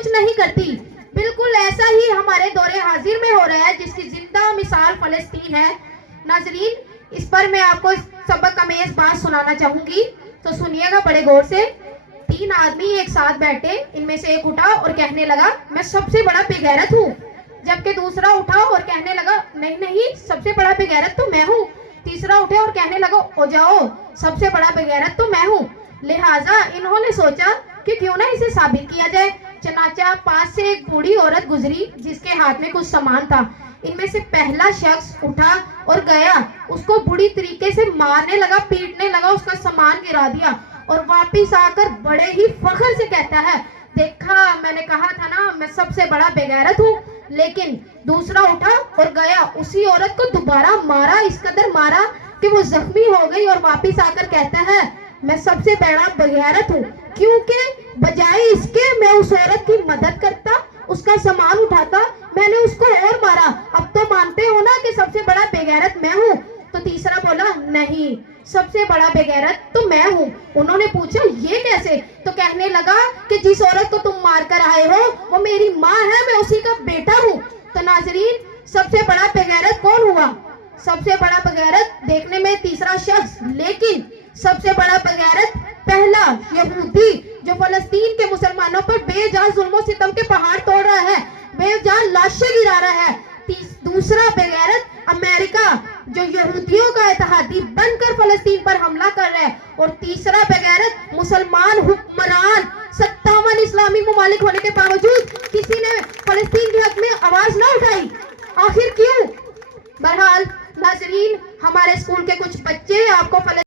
کچھ نہیں کرتی۔ بالکل ایسا ہی ہمارے دور حاضر میں ہو رہا ہے، جس کی زندہ مثال فلسطین ہے۔ ناظرین، اس پر میں آپ کو سبق امیز بات سنانا چاہوں گی، تو سنیے گا بڑے غور سے۔ 3 آدمی ایک ساتھ بیٹھے، ان میں سے ایک اٹھا اور کہنے لگا میں سب سے بڑا بے غیرت ہوں، جبکہ دوسرا اٹھا اور کہنے لگا نہیں نہیں، سب سے بڑا بے غیرت تو میں ہوں۔ تیسرا اٹھے اور کہنے لگا او جاؤ، سب سے بڑا بے غیرت تو میں ہوں۔ لہٰذا انہوں نے سوچا کہ کیوں نہ اسے ثابت کیا جائے۔ چنانچہ پاس سے ایک بوڑھی عورت گزری جس کے ہاتھ میں کچھ سامان تھا۔ ان میں سے پہلا شخص اٹھا اور گیا، اس کو بری طریقے سے مارنے لگا، پیٹنے لگا، اس کا سامان گرا دیا، اور واپس آ کر بڑے ہی فخر سے کہتا ہے دیکھا، میں نے کہا تھا نا میں سب سے بڑا بے غیرت ہوں۔ لیکن دوسرا اٹھا اور گیا، اسی عورت کو دوبارہ مارا، اس قدر مارا کہ وہ زخمی ہو گئی، اور واپس آ کر کہتا ہے میں سب سے بڑا بے غیرت ہوں، کیونکہ بجائے اس کے میں اس عورت کی مدد کرتا، اس کا سامان اٹھاتا، میں نے اس کو اور مارا۔ اب تو مانتے ہو نا کہ سب سے بڑا بے غیرت میں ہوں؟ تو تیسرا بولا نہیں، سب سے بڑا بے غیرت تو میں ہوں۔ انہوں نے پوچھا یہ کیسے؟ تو کہنے لگا کہ جس عورت کو تم مار کر آئے ہو وہ میری ماں ہے، میں اسی کا بیٹا ہوں۔ تو ناظرین، سب سے بڑا بے غیرت کون ہوا؟ سب سے بڑا بے غیرت دیکھنے میں تیسرا شخص، لیکن سب سے بڑا بے غیرت پہلا یہودی، جو فلسطین کے مسلمانوں پر بے جان ظلم و ستم کے پہاڑ توڑ رہا ہے، بے جان لاشیں گرا رہا ہے۔ دوسرا بے غیرت امریکہ، جو یہودیوں کا اتحادی بن کر فلسطین پر حملہ کر رہا ہے۔ اور تیسرا بے غیرت مسلمان حکمران، 57 اسلامی ممالک ہونے کے باوجود